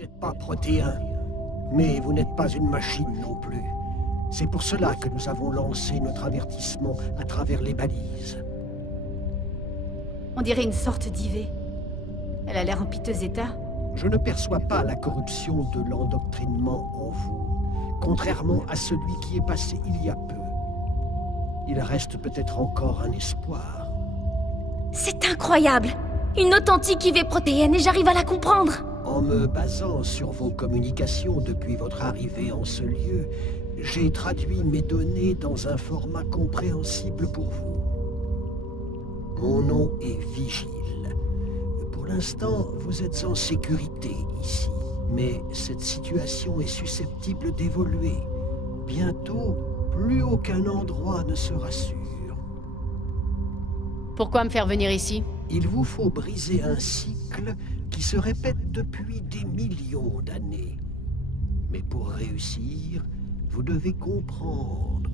n'êtes pas protéen, mais vous n'êtes pas une machine non plus. C'est pour cela que nous avons lancé notre avertissement à travers les balises. On dirait une sorte d'IV. Elle a l'air en piteux état. Je ne perçois pas la corruption de l'endoctrinement en vous, contrairement à celui qui est passé il y a peu. Il reste peut-être encore un espoir. C'est incroyable! Une authentique IV protéenne et j'arrive à la comprendre! En me basant sur vos communications depuis votre arrivée en ce lieu, j'ai traduit mes données dans un format compréhensible pour vous. Mon nom est Vigile. Pour l'instant, vous êtes en sécurité ici, mais cette situation est susceptible d'évoluer. Bientôt, plus aucun endroit ne sera sûr. Pourquoi me faire venir ici? Il vous faut briser un cycle qui se répète depuis des millions d'années. Mais pour réussir, vous devez comprendre,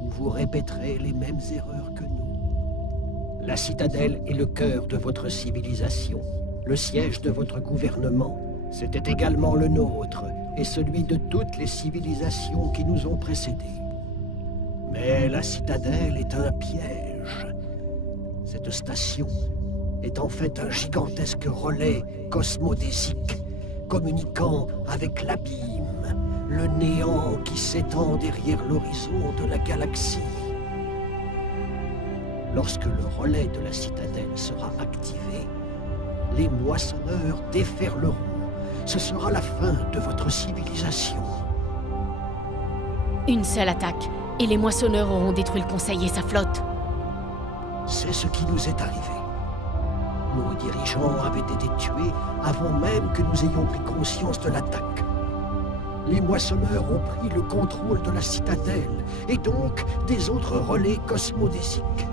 ou vous répéterez les mêmes erreurs que nous. La citadelle est le cœur de votre civilisation, le siège de votre gouvernement. C'était également le nôtre, et celui de toutes les civilisations qui nous ont précédés. Mais la citadelle est un piège. Cette station est en fait un gigantesque relais cosmodésique, communiquant avec l'abîme, le néant qui s'étend derrière l'horizon de la galaxie. Lorsque le relais de la citadelle sera activé, les moissonneurs déferleront. Ce sera la fin de votre civilisation. Une seule attaque, et les moissonneurs auront détruit le Conseil et sa flotte. C'est ce qui nous est arrivé. Nos dirigeants avaient été tués avant même que nous ayons pris conscience de l'attaque. Les moissonneurs ont pris le contrôle de la citadelle et donc des autres relais cosmodésiques.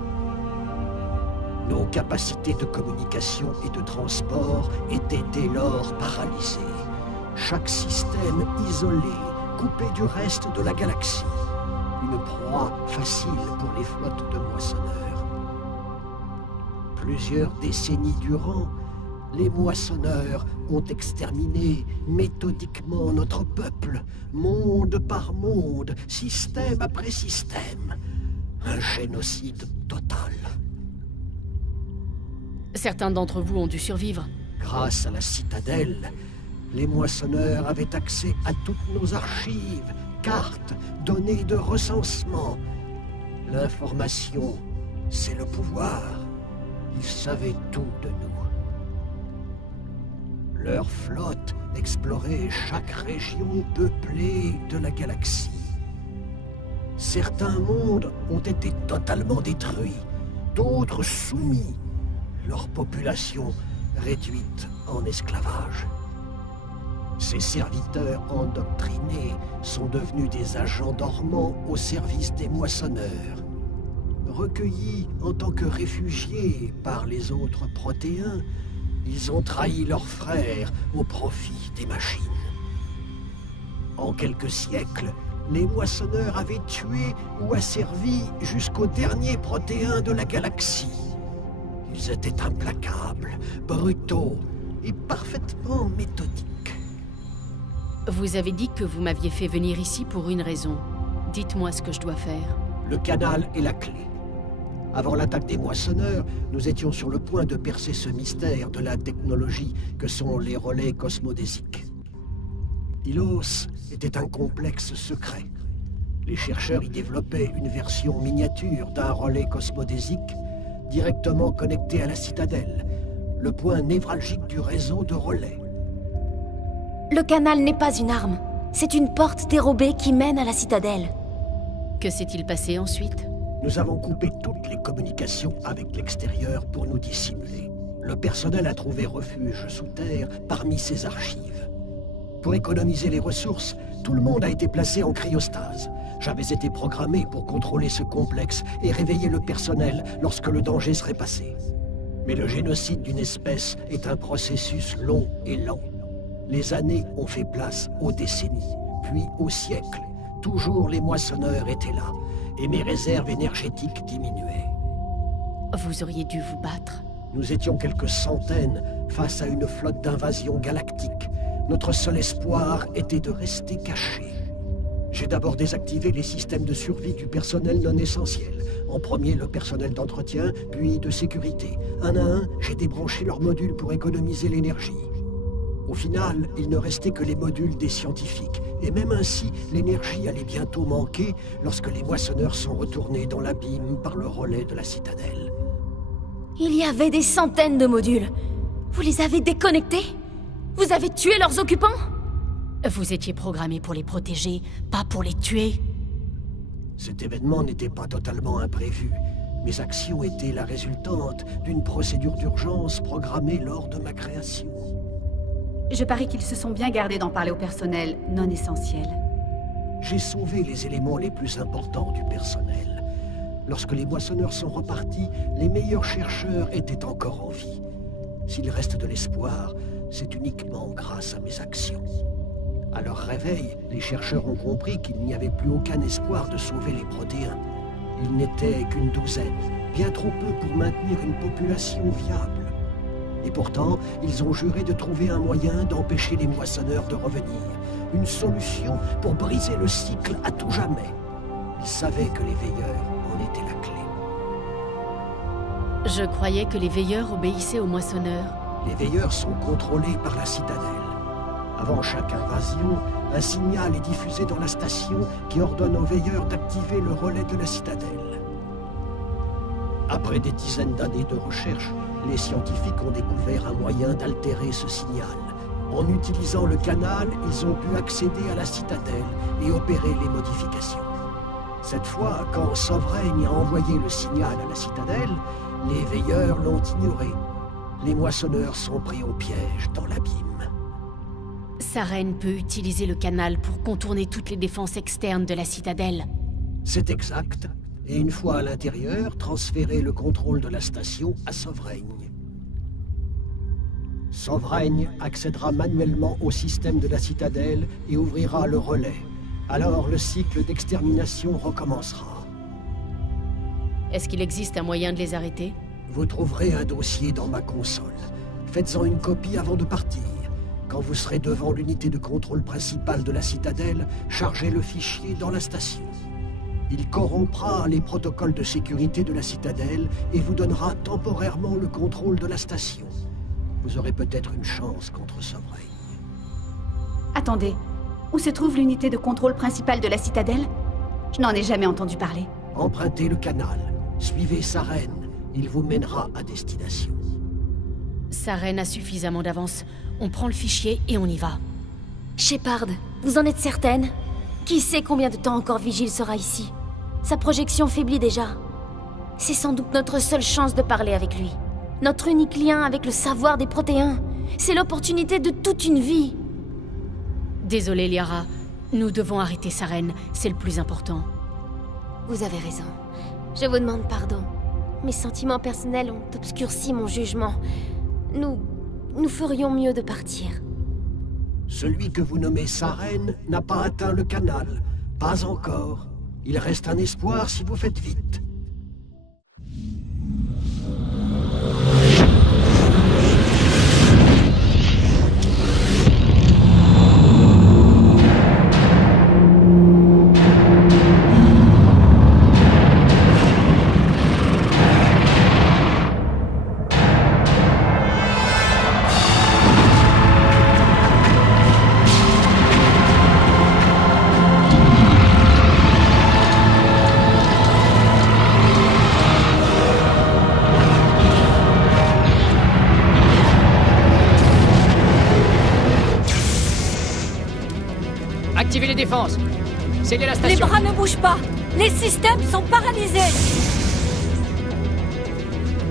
Nos capacités de communication et de transport étaient dès lors paralysées. Chaque système isolé, coupé du reste de la galaxie. Une proie facile pour les flottes de moissonneurs. Plusieurs décennies durant, les moissonneurs ont exterminé méthodiquement notre peuple, monde par monde, système après système. Un génocide total. Certains d'entre vous ont dû survivre. Grâce à la citadelle, les moissonneurs avaient accès à toutes nos archives, cartes, données de recensement. L'information, c'est le pouvoir. Ils savaient tout de nous. Leur flotte explorait chaque région peuplée de la galaxie. Certains mondes ont été totalement détruits, d'autres soumis, leur population réduite en esclavage. Ces serviteurs endoctrinés sont devenus des agents dormants au service des moissonneurs. Recueillis en tant que réfugiés par les autres protéens, ils ont trahi leurs frères au profit des machines. En quelques siècles, les moissonneurs avaient tué ou asservi jusqu'au dernier protéen de la galaxie. Ils étaient implacables, brutaux et parfaitement méthodiques. Vous avez dit que vous m'aviez fait venir ici pour une raison. Dites-moi ce que je dois faire. Le canal est la clé. Avant l'attaque des moissonneurs, nous étions sur le point de percer ce mystère de la technologie que sont les relais cosmodésiques. Ilos était un complexe secret. Les chercheurs y développaient une version miniature d'un relais cosmodésique directement connecté à la citadelle, le point névralgique du réseau de relais. Le canal n'est pas une arme. C'est une porte dérobée qui mène à la citadelle. Que s'est-il passé ensuite? Nous avons coupé toutes les communications avec l'extérieur pour nous dissimuler. Le personnel a trouvé refuge sous terre parmi ses archives. Pour économiser les ressources, tout le monde a été placé en cryostase. J'avais été programmé pour contrôler ce complexe et réveiller le personnel lorsque le danger serait passé. Mais le génocide d'une espèce est un processus long et lent. Les années ont fait place aux décennies, puis aux siècles. Toujours les moissonneurs étaient là, et mes réserves énergétiques diminuaient. Vous auriez dû vous battre. Nous étions quelques centaines face à une flotte d'invasion galactique, notre seul espoir était de rester caché. J'ai d'abord désactivé les systèmes de survie du personnel non essentiel. En premier, le personnel d'entretien, puis de sécurité. Un à un, j'ai débranché leurs modules pour économiser l'énergie. Au final, il ne restait que les modules des scientifiques. Et même ainsi, l'énergie allait bientôt manquer lorsque les moissonneurs sont retournés dans l'abîme par le relais de la citadelle. Il y avait des centaines de modules. Vous les avez déconnectés? Vous avez tué leurs occupants? Vous étiez programmé pour les protéger, pas pour les tuer. Cet événement n'était pas totalement imprévu. Mes actions étaient la résultante d'une procédure d'urgence programmée lors de ma création. Je parie qu'ils se sont bien gardés d'en parler au personnel non essentiel. J'ai sauvé les éléments les plus importants du personnel. Lorsque les moissonneurs sont repartis, les meilleurs chercheurs étaient encore en vie. S'il reste de l'espoir, c'est uniquement grâce à mes actions. À leur réveil, les chercheurs ont compris qu'il n'y avait plus aucun espoir de sauver les protéins. Ils n'étaient qu'une douzaine, bien trop peu pour maintenir une population viable. Et pourtant, ils ont juré de trouver un moyen d'empêcher les moissonneurs de revenir. Une solution pour briser le cycle à tout jamais. Ils savaient que les veilleurs en étaient la clé. Je croyais que les veilleurs obéissaient aux moissonneurs. Les veilleurs sont contrôlés par la citadelle. Avant chaque invasion, un signal est diffusé dans la station qui ordonne aux veilleurs d'activer le relais de la citadelle. Après des dizaines d'années de recherche, les scientifiques ont découvert un moyen d'altérer ce signal. En utilisant le canal, ils ont pu accéder à la citadelle et opérer les modifications. Cette fois, quand Sovereign a envoyé le signal à la citadelle, les veilleurs l'ont ignoré. Les moissonneurs sont pris au piège dans l'abîme. Saren peut utiliser le canal pour contourner toutes les défenses externes de la citadelle. C'est exact. Et une fois à l'intérieur, transférer le contrôle de la station à Sovereign. Sovereign accédera manuellement au système de la citadelle et ouvrira le relais. Alors le cycle d'extermination recommencera. Est-ce qu'il existe un moyen de les arrêter? Vous trouverez un dossier dans ma console. Faites-en une copie avant de partir. Quand vous serez devant l'unité de contrôle principale de la citadelle, chargez le fichier dans la station. Il corrompra les protocoles de sécurité de la citadelle et vous donnera temporairement le contrôle de la station. Vous aurez peut-être une chance contre Sovereign. Attendez, où se trouve l'unité de contrôle principale de la citadelle? Je n'en ai jamais entendu parler. Empruntez le canal, suivez Saren, il vous mènera à destination. Saren a suffisamment d'avance. On prend le fichier et on y va. Shepard, vous en êtes certaine? Qui sait combien de temps encore Vigile sera ici? Sa projection faiblit déjà. C'est sans doute notre seule chance de parler avec lui. Notre unique lien avec le savoir des protéins. C'est l'opportunité de toute une vie. Désolée, Liara. Nous devons arrêter Saren. C'est le plus important. Vous avez raison. Je vous demande pardon. Mes sentiments personnels ont obscurci mon jugement. Nous ferions mieux de partir. Celui que vous nommez Saren n'a pas atteint le canal. Pas encore. Il reste un espoir si vous faites vite. Activez les défenses. Scellez la Les station. bras ne bougent pas. Les systèmes sont paralysés.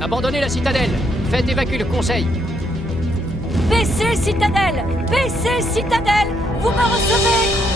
Abandonnez la citadelle. Faites évacuer le conseil. Baissez, citadelle. Baissez, citadelle. Vous me recevez?